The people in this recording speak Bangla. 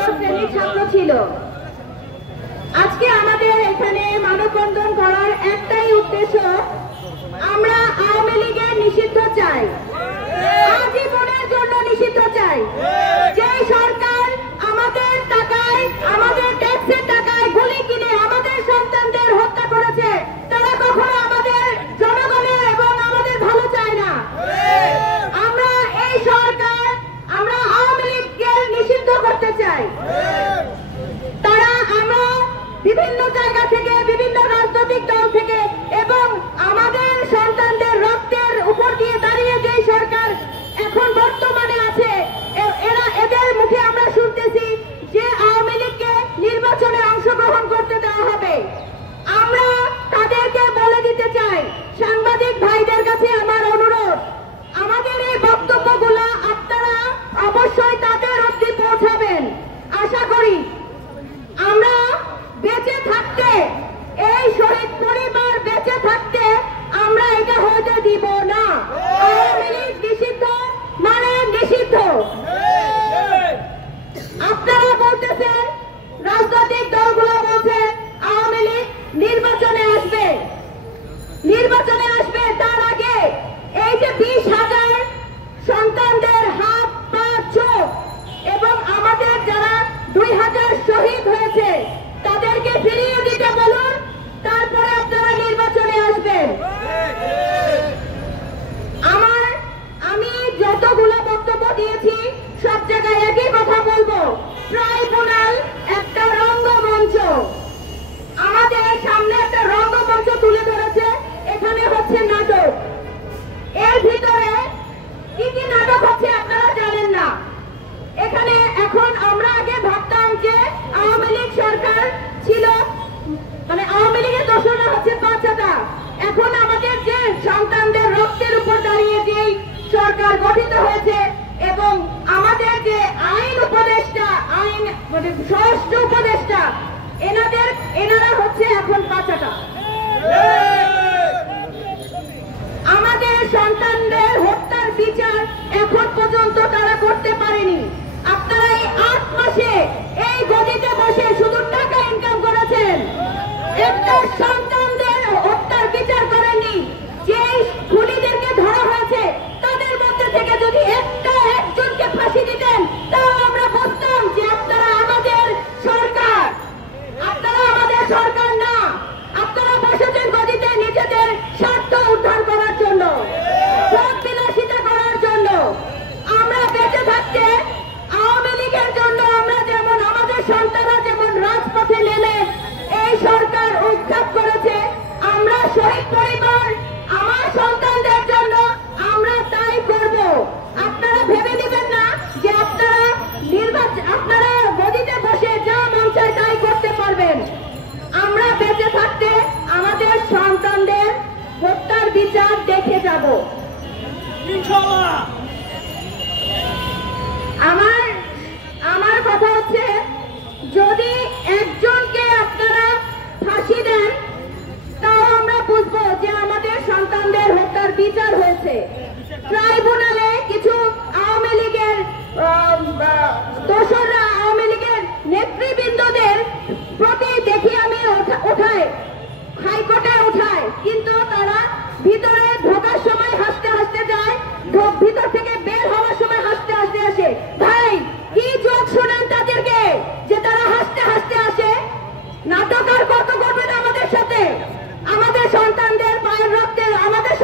দ্বাদশ শ্রেণীর ছাত্র ছিল। আজকে আমাদের এখানে মানববন্ধন করার একটাই উদ্দেশ্য, আমরা আওয়ামী লীগের নিষিদ্ধ চাই, আজীবনের জন্য নিষিদ্ধ চাই। যে সরকার আমাদের টাকায়, আমাদের ট্যাক্সের টাকায় গুলি কিনে আমাদের সন্তানদের হত্যা করেছে, তারা কখনো আমাদের জনগণের এবং আমাদের ভালো চায় না। আমরা এই সরকার, আমরা আওয়ামী লীগকে নিষিদ্ধ করতে চাই। তারা আমরা বিভিন্ন জায়গা থেকে, বিভিন্ন রাজনৈতিক দল থেকে এবং আমাদের সন্তানদের রক্তের উপর দিয়ে দাঁড়িয়ে যে সরকার এখন বর্তমানে আছে, এদের মুখে আমরা শুনতেছি যে আওয়ামী লীগকে নির্বাচনে অংশগ্রহণ করতে দেওয়া হবে। আমরা তাদেরকে বলে দিতে চাই, সাংবাদিক ভাইদের কাছে আমার অনুরোধ, আমাদের এই বক্তব্যগুলো আপনারা অবশ্যই তাদের অবধি পৌঁছাবেন। আশা করি আমরা বেঁচে থাকতে, এই শহীদ পরিবার বেঁচে থাকতে আমরা এটা হতে দিব না। আওয়ামী লীগ নিষিদ্ধ মানে নিষিদ্ধ। আপনারা বলতেছেন, রাজনৈতিক দলগুলো বলছে আওয়ামী লীগ নির্বাচনে আসবে, নির্বাচনে আসবে। তার আগে এই যে 20,000 সন্তানদের হাত পা চোখ এবং আমাদের যারা 2,000 শহীদ হয়েছে তাদেরকে ফিরিয়ে দিতে বলুন, তারপরে আপনারা নির্বাচনে আসবেন। আমি যতগুলো বক্তব্য দিয়েছি সব জায়গায় একই কথা বলবো, ট্রাইব্যুনাল একটা রঙ্গমঞ্চ, আমাদের সামনে একটা রঙ্গমঞ্চ তুলে ধরেছে। এখানে হচ্ছে নাটক, এর ভিতরে কি কি নাটক হচ্ছে আপনারা জানেন না। এখানে এখন আমরা আগে ভাবতাম যে আওয়ামী লীগ সরকার ছিল, মানে আওয়ামী লীগের দোষরা হচ্ছে বাচ্চাটা। এখন আমাদের যে সন্তানদের রক্তের উপর দাঁড়িয়ে যেই সরকার গঠিত হয়েছে এবং আমাদের যে আইন উপদেষ্টা, আইন মানে স্বরাষ্ট্র উপদেষ্টা, এনারা হচ্ছে এখন বাচ্চাটা। আমাদের সন্তানদের হত্যার বিচার এখন পর্যন্ত তারা করতে পারেনি। আপনারা এই 8 মাসে এই গদিতে বসে শুধু টাকা ইনকাম করেছেন, একটা সন্তানদের হত্যার বিচার করেননি। যে খুনিদেরকে ধরা হয়েছে তাদের মধ্যে থেকে যদি একজনকে ফাঁসি দিতেন, তাও আমরা বুঝতাম যে আপনারা আমাদের সরকার। আপনারা আমাদের সরকার না, আপনারা বসেছেন গদিতে নিজেদের স্বার্থ উদ্ধার করার জন্য, ভোট বিলাসিতা করার জন্য। আমরা বেঁচে থাকতে আওয়ামী লীগের জন্য আমরা যেমন, আমাদের সন্তানরা যেমন রাজপথে নেমে এই সরকার উৎখাত করেছে, আমরা শহীদ পরিবার, আমার সন্তানদের জন্য আমরা তাই করব। আপনারা ভেবে নেবেন না যে আপনারা গদিতে বসে যা মন চায় তাই করতে পারবেন। আমরা বেঁচে থাকতে আমাদের সন্তানদের হত্যার বিচার দেখে যাব। আমার কথা হচ্ছে, যদি একজনকে আপনারা ফাঁসি দেন তাও আমরা বুঝবো যে আমাদের সন্তানদের হত্যার বিচার হয়েছে। ট্রাইব্যুনালে কিছু আওয়ামী লীগের দোসররা, আওয়ামী লীগের নেতৃবৃন্দদের প্রতি দেখি আমি উঠায়, হাইকোর্টে উঠায়, কিন্তু তারা ভিতরে ঢোকার সময় হাসতে হাসতে যায়, ভিতর থেকে বের হওয়ার সময় হাসতে হাসতে আসে। ভাই, কি যোগ শোনান তাদেরকে যে তারা হাসতে হাসতে আসে? নাটক আর কত করবেন আমাদের সাথে? আমাদের সন্তানদের পায়ের রক্তে, আমাদের